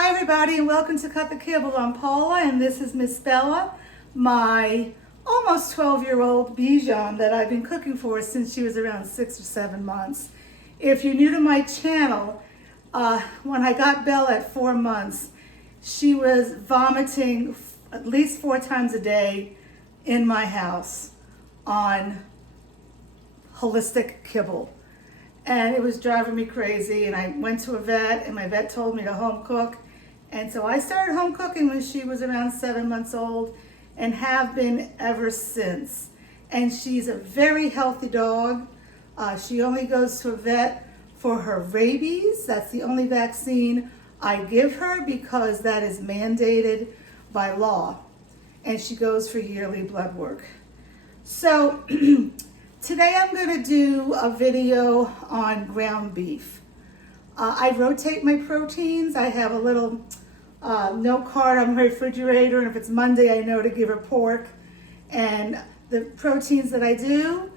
Hi everybody and welcome to Cut the Kibble. I'm Paula and this is Miss Bella, my almost 12-year-old Bichon that I've been cooking for since she was around 6 or 7 months. If you're new to my channel, when I got Bella at 4 months, she was vomiting at least 4 times a day in my house on holistic kibble. And it was driving me crazy, and I went to a vet and my vet told me to home cook. And so I started home cooking when she was around 7 months old and have been ever since. And she's a very healthy dog. She only goes to a vet for her rabies. That's the only vaccine I give her because that is mandated by law. And she goes for yearly blood work. So today I'm going to do a video on ground beef. I rotate my proteins. I have a little note card on my refrigerator, and if it's Monday, I know to give her pork. And the proteins that I do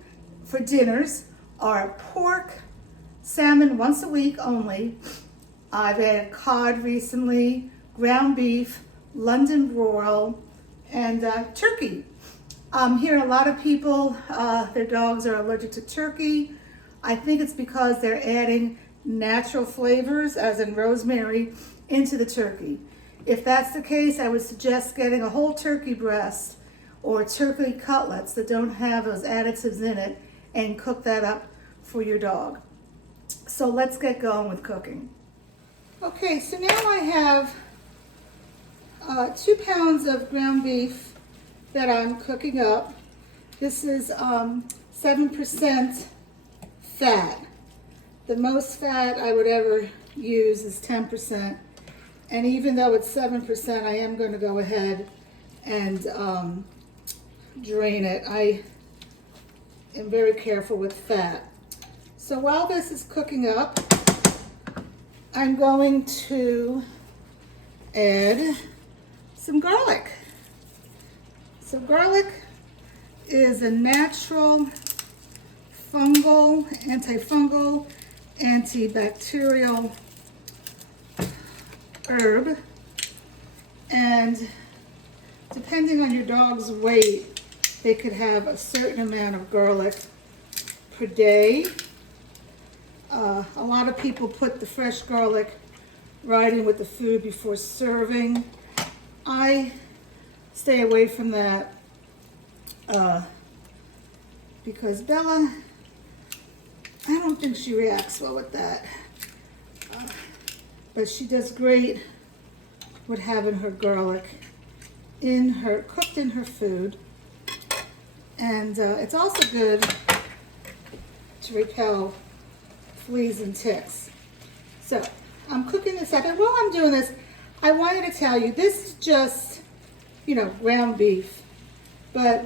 for dinners are pork, salmon once a week only. I've added cod recently, ground beef, London broil, and turkey. Here, a lot of people, their dogs are allergic to turkey. I think it's because they're adding natural flavors, as in rosemary, into the turkey. If that's the case, I would suggest getting a whole turkey breast or turkey cutlets that don't have those additives in it and cook that up for your dog. So let's get going with cooking. Okay, so now I have 2 pounds of ground beef that I'm cooking up. This is 7% fat. The most fat I would ever use is 10%. And even though it's 7%, I am going to go ahead and drain it. I am very careful with fat. So while this is cooking up, I'm going to add some garlic. So garlic is a natural fungal, antifungal, antibacterial herb, and depending on your dog's weight, they could have a certain amount of garlic per day. A lot of people put the fresh garlic right in with the food before serving. I stay away from that because Bella, I don't think she reacts well with that. But she does great with having her garlic cooked in her food. And it's also good to repel fleas and ticks. So I'm cooking this up, and while I'm doing this, I wanted to tell you, this is just, ground beef. But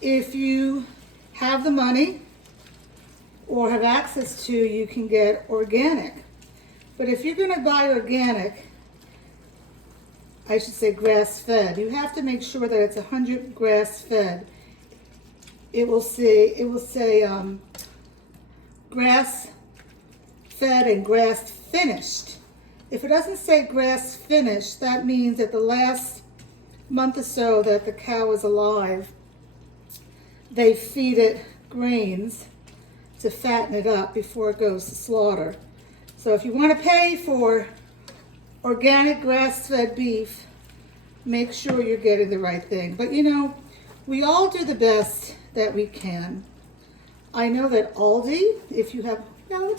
if you have the money or have access to, you can get organic. But if you're going to buy organic, I should say grass-fed, you have to make sure that it's 100% grass-fed. It will say grass-fed and grass-finished. If it doesn't say grass-finished, that means that the last month or so that the cow is alive, they feed it grains to fatten it up before it goes to slaughter. So if you want to pay for organic grass-fed beef, make sure you're getting the right thing. But we all do the best that we can. I know that Aldi, if you have an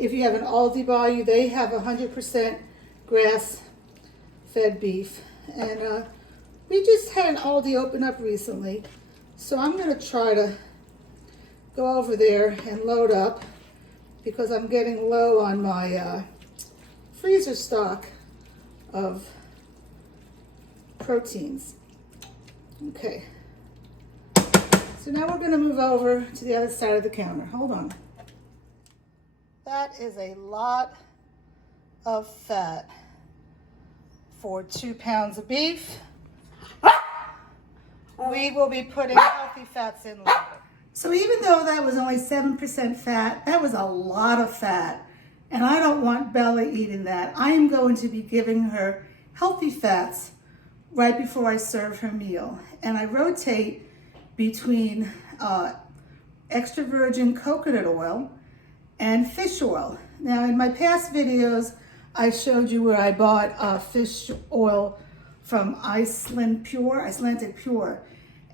Aldi by you, they have 100% grass-fed beef. And we just had an Aldi open up recently. So I'm going to try to go over there and load up, because I'm getting low on my freezer stock of proteins. Okay. So now we're going to move over to the other side of the counter. Hold on. That is a lot of fat for 2 pounds of beef. We will be putting healthy fats in later. So even though that was only 7% fat, that was a lot of fat. And I don't want Bella eating that. I am going to be giving her healthy fats right before I serve her meal. And I rotate between extra virgin coconut oil and fish oil. Now, in my past videos, I showed you where I bought fish oil from Icelandic Pure.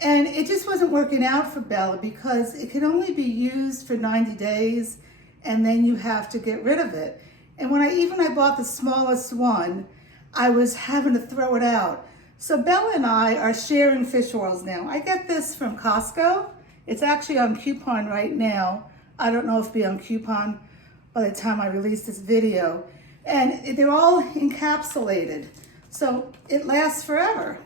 And it just wasn't working out for Bella because it could only be used for 90 days and then you have to get rid of it. And when I bought the smallest one, I was having to throw it out. So Bella and I are sharing fish oils now. I get this from Costco. It's actually on coupon right now. I don't know if it'll be on coupon by the time I release this video. And they're all encapsulated. So it lasts forever.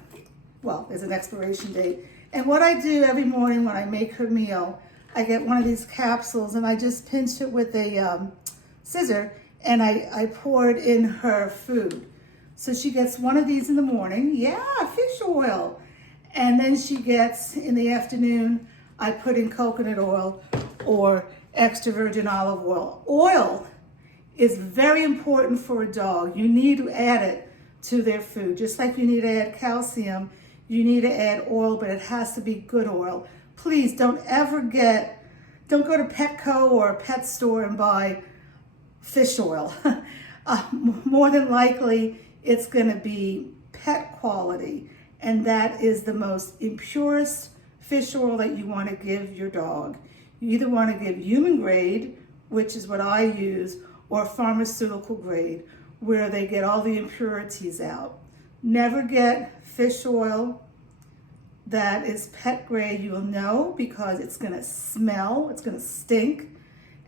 Well, there's an expiration date. And what I do every morning when I make her meal, I get one of these capsules and I just pinch it with a scissor and I pour it in her food. So she gets one of these in the morning, fish oil. And then she gets, in the afternoon, I put in coconut oil or extra virgin olive oil. Oil is very important for a dog. You need to add it to their food. Just like you need to add calcium, you need to add oil, but it has to be good oil. Please don't go to Petco or a pet store and buy fish oil. More than likely, it's going to be pet quality, and that is the most impurest fish oil that you want to give your dog. You either want to give human grade, which is what I use, or pharmaceutical grade, where they get all the impurities out. Never get fish oil that is pet grade. You'll know because it's going to smell, it's going to stink,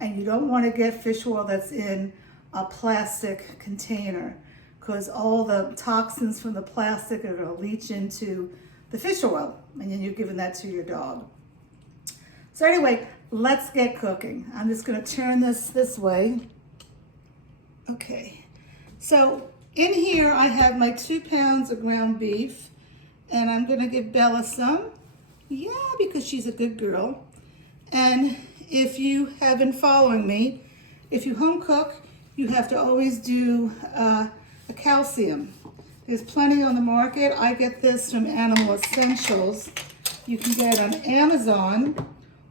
and you don't want to get fish oil that's in a plastic container because all the toxins from the plastic are going to leach into the fish oil, and then you're giving that to your dog. So anyway, let's get cooking. I'm just going to turn this way. Okay, so in here I have my 2 pounds of ground beef, and I'm going to give Bella some, because she's a good girl. And if you have been following me, if you home cook, you have to always do a calcium. There's plenty on the market. I get this from Animal Essentials. You can get it on Amazon,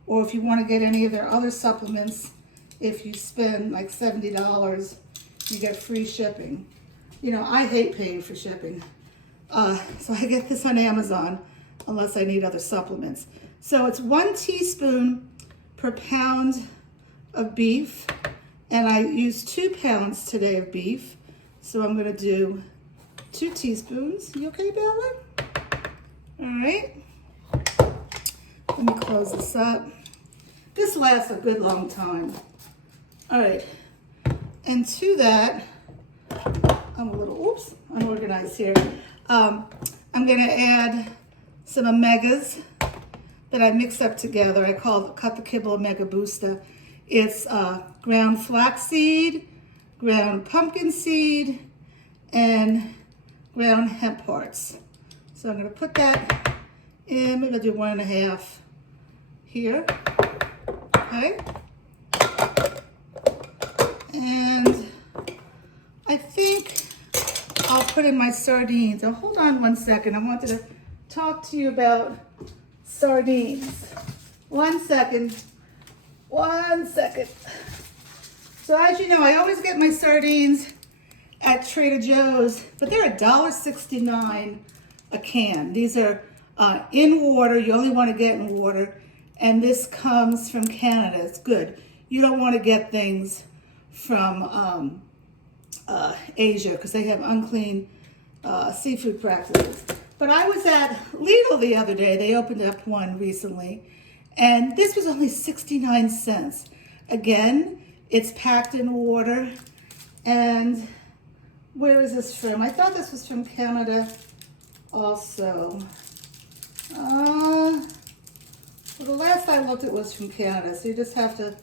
or if you want to get any of their other supplements, if you spend like $70, you get free shipping. You know, I hate paying for shipping. So I get this on Amazon, unless I need other supplements. So it's 1 teaspoon per pound of beef, and I use 2 pounds today of beef. So I'm going to do 2 teaspoons. You okay, Bella? All right. Let me close this up. This lasts a good long time. All right. And to that, I'm a little, unorganized here. I'm going to add some omegas that I mixed up together. I cut the Kibble Omega Booster. It's ground flaxseed, ground pumpkin seed, and ground hemp hearts. So I'm going to put that in. Maybe I'll do 1.5 here. Okay. And I think I'll put in my sardines. Oh, hold on 1 second. I wanted to talk to you about sardines. 1 second. 1 second. So as you know, I always get my sardines at Trader Joe's, but they're $1.69 a can. These are in water. You only want to get in water. And this comes from Canada. It's good. You don't want to get things from Asia because they have unclean seafood practices. But I was at Lidl the other day. They opened up one recently. And this was only 69 cents. Again, it's packed in water. And where is this from? I thought this was from Canada also. Well, the last I looked, it was from Canada. So you just have to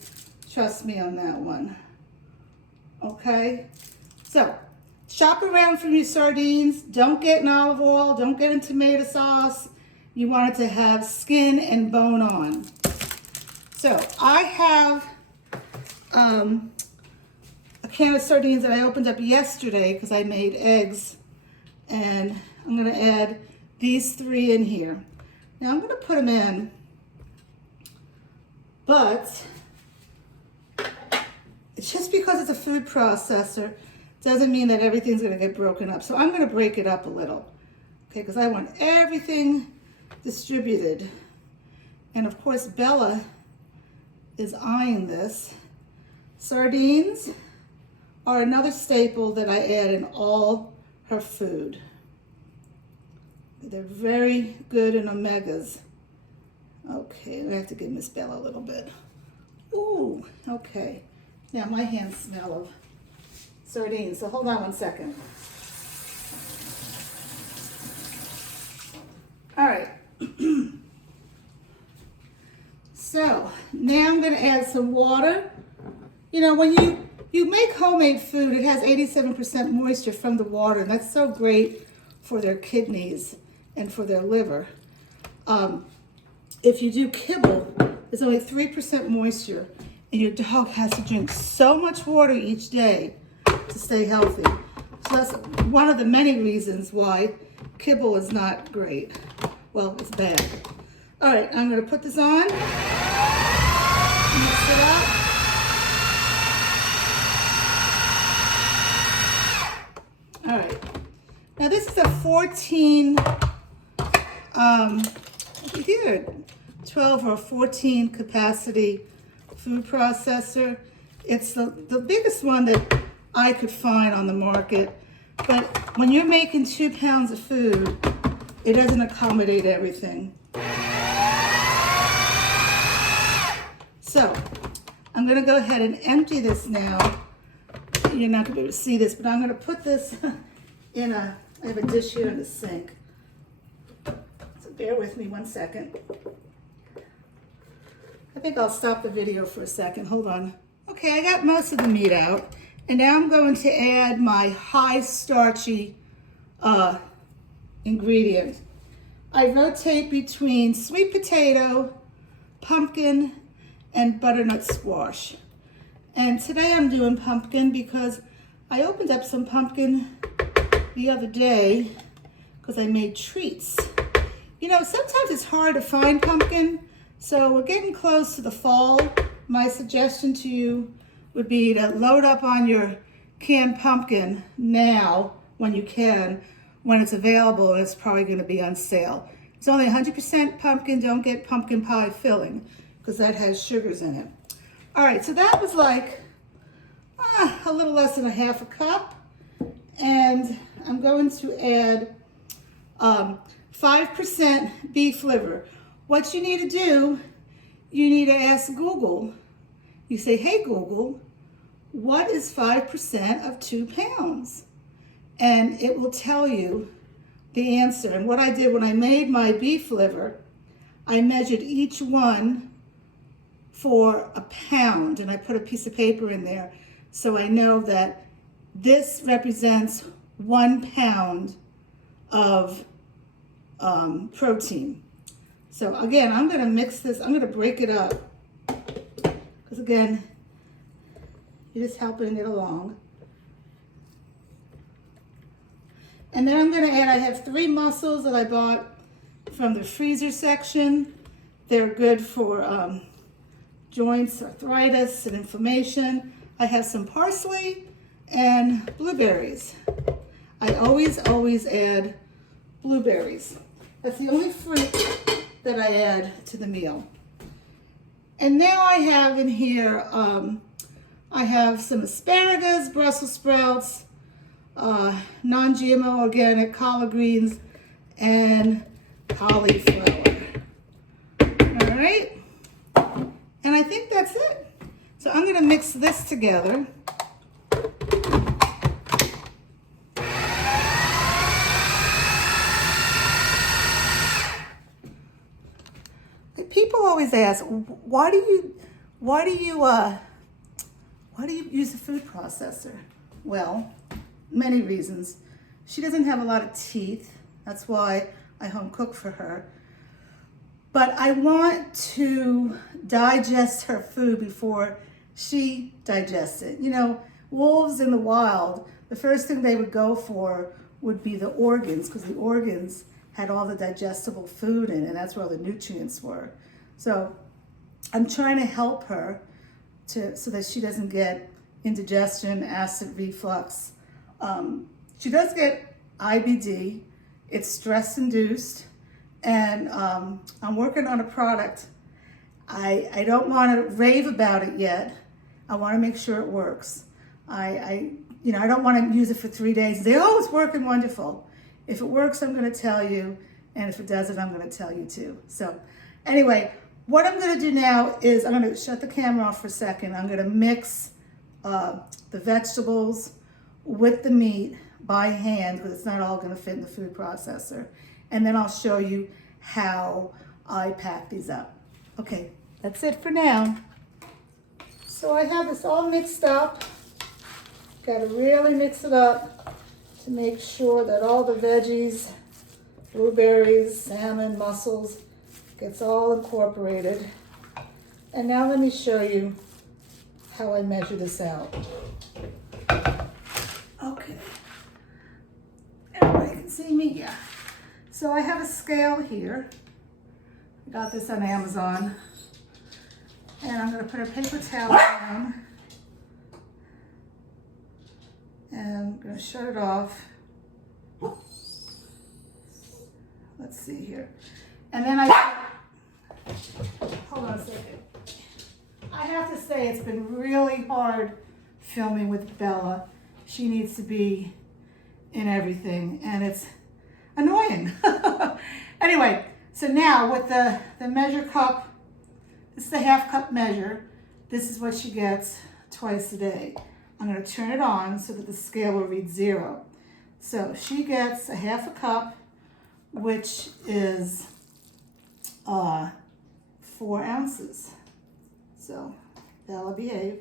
trust me on that one. Okay? So, shop around for your sardines. Don't get in olive oil. Don't get in tomato sauce. You want it to have skin and bone on. So I have a can of sardines that I opened up yesterday because I made eggs. And I'm gonna add these 3 in here. Now I'm gonna put them in, but it's just because it's a food processor doesn't mean that everything's gonna get broken up. So I'm gonna break it up a little, okay, because I want everything distributed. And of course, Bella is eyeing this. Sardines are another staple that I add in all her food. They're very good in omegas. Okay, I have to give Miss Bella a little bit. Ooh, okay. Now my hands smell of sardines, so hold on one second. All right. So now I'm gonna add some water. You know, when you make homemade food, it has 87% moisture from the water, and that's so great for their kidneys and for their liver. If you do Kibble, there's only 3% moisture, and your dog has to drink so much water each day to stay healthy. So that's one of the many reasons why Kibble is not great. Well, it's bad. All right, I'm gonna put this on, mix it up. All right, now this is a 14, either 12 or 14 capacity food processor. It's the biggest one that I could find on the market, but when you're making 2 pounds of food, it doesn't accommodate everything. So I'm gonna go ahead and empty this now. You're not gonna be able to see this, but I'm gonna put this in I have a dish here in the sink. So bear with me one second. I think I'll stop the video for a second, hold on. Okay, I got most of the meat out, and now I'm going to add my high starchy ingredient. I rotate between sweet potato, pumpkin, and butternut squash. And today I'm doing pumpkin because I opened up some pumpkin the other day because I made treats. You know, sometimes it's hard to find pumpkin, so we're getting close to the fall. My suggestion to you would be to load up on your canned pumpkin now when you can, when it's available, and it's probably gonna be on sale. It's only 100% pumpkin, don't get pumpkin pie filling because that has sugars in it. All right, so that was like a little less than a half a cup. And I'm going to add 5% beef liver. What you need to do, you need to ask Google. You say, hey Google, what is 5% of 2 pounds? And it will tell you the answer. And what I did when I made my beef liver, I measured each one for a pound, and I put a piece of paper in there so I know that this represents 1 pound of protein. So again, I'm gonna mix this, I'm gonna break it up, because again, you're just helping it along. And then I'm gonna add, I have 3 mussels that I bought from the freezer section. They're good for joints, arthritis, and inflammation. I have some parsley and blueberries. I always add blueberries. That's the only fruit that I add to the meal. And now I have in here, I have some asparagus, Brussels sprouts, non-GMO organic collard greens, and cauliflower. All right, and I think that's it. So I'm gonna mix this together. People always ask, why do you use a food processor? Well, many reasons. She doesn't have a lot of teeth. That's why I home cook for her. But I want to digest her food before she digests it. You know, wolves in the wild, the first thing they would go for would be the organs, because the organs had all the digestible food in it, and that's where all the nutrients were. So I'm trying to help her so that she doesn't get indigestion, acid reflux. She does get IBD. It's stress induced, and I'm working on a product. I don't want to rave about it yet. I want to make sure it works. I don't want to use it for 3 days and say, oh, it's working wonderful. If it works, I'm going to tell you, and if it doesn't, I'm going to tell you too. So anyway, what I'm going to do now is I'm going to shut the camera off for a second. I'm going to mix the vegetables with the meat by hand, because it's not all going to fit in the food processor. And then I'll show you how I pack these up. Okay, that's it for now. So I have this all mixed up. Got to really mix it up to make sure that all the veggies, blueberries, salmon, mussels, gets all incorporated. And now let me show you how I measure this out. Okay. Everybody can see me? Yeah. So I have a scale here. I got this on Amazon. And I'm going to put a paper towel down. And I'm going to shut it off. Let's see here. And then hold on a second. I have to say it's been really hard filming with Bella. She needs to be in everything, and it's annoying. Anyway, so now with the measure cup, this is the half cup measure. This is what she gets twice a day. I'm going to turn it on so that the scale will read 0. So she gets a half a cup, which is 4 ounces. So Bella, behave.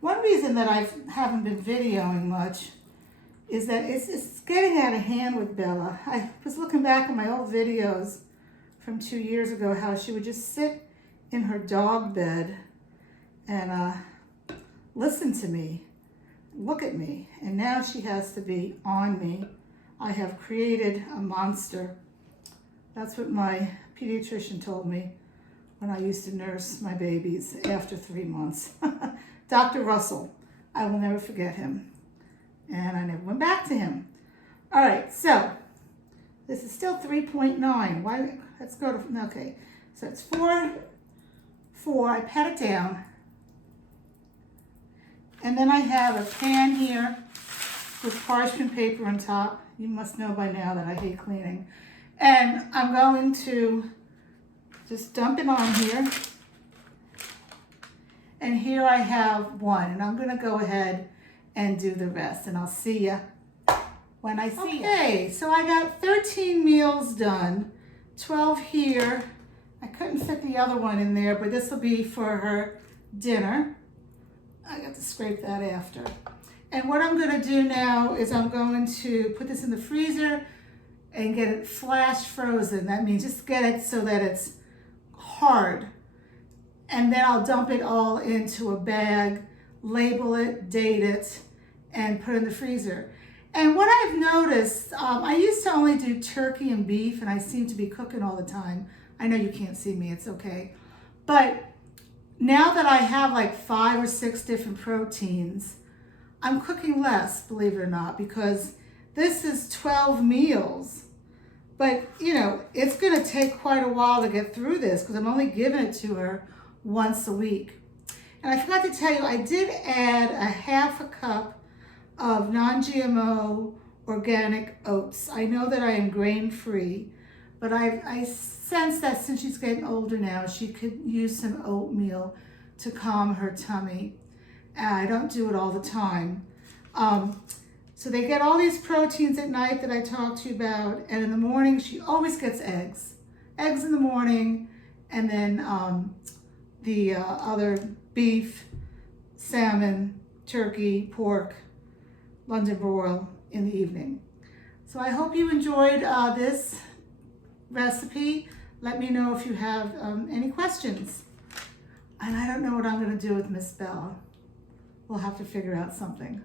One reason that I haven't been videoing much is that it's getting out of hand with Bella. I was looking back at my old videos from 2 years ago, how she would just sit in her dog bed and listen to me, look at me, and now she has to be on me. I have created a monster. That's what my pediatrician told me when I used to nurse my babies after 3 months. Dr. Russell, I will never forget him. And I never went back to him. All right, so this is still 3.9. Why? Let's go to, okay. So it's 4. I pat it down. And then I have a pan here with parchment paper on top. You must know by now that I hate cleaning. And I'm going to just dump it on here. And here I have 1. And I'm going to go ahead and do the rest. And I'll see you when I see you. Okay, so I got 13 meals done. 12 here. I couldn't fit the other one in there, but this will be for her dinner. I got to scrape that after. And what I'm going to do now is I'm going to put this in the freezer and get it flash frozen. That means just get it so that it's hard. And then I'll dump it all into a bag, label it, date it, and put it in the freezer. And what I've noticed, I used to only do turkey and beef, and I seem to be cooking all the time. I know you can't see me, it's okay. But now that I have like 5 or 6 different proteins, I'm cooking less, believe it or not, because this is 12 meals. But, you know, it's going to take quite a while to get through this because I'm only giving it to her once a week. And I forgot to tell you, I did add a half a cup of non-GMO organic oats. I know that I am grain-free, but I sense that since she's getting older now, she could use some oatmeal to calm her tummy. I don't do it all the time. So they get all these proteins at night that I talked to you about, and in the morning she always gets eggs. Eggs in the morning, and then the other beef, salmon, turkey, pork, London broil in the evening. So I hope you enjoyed this recipe. Let me know if you have any questions. And I don't know what I'm going to do with Miss Bella. we'll have to figure out something.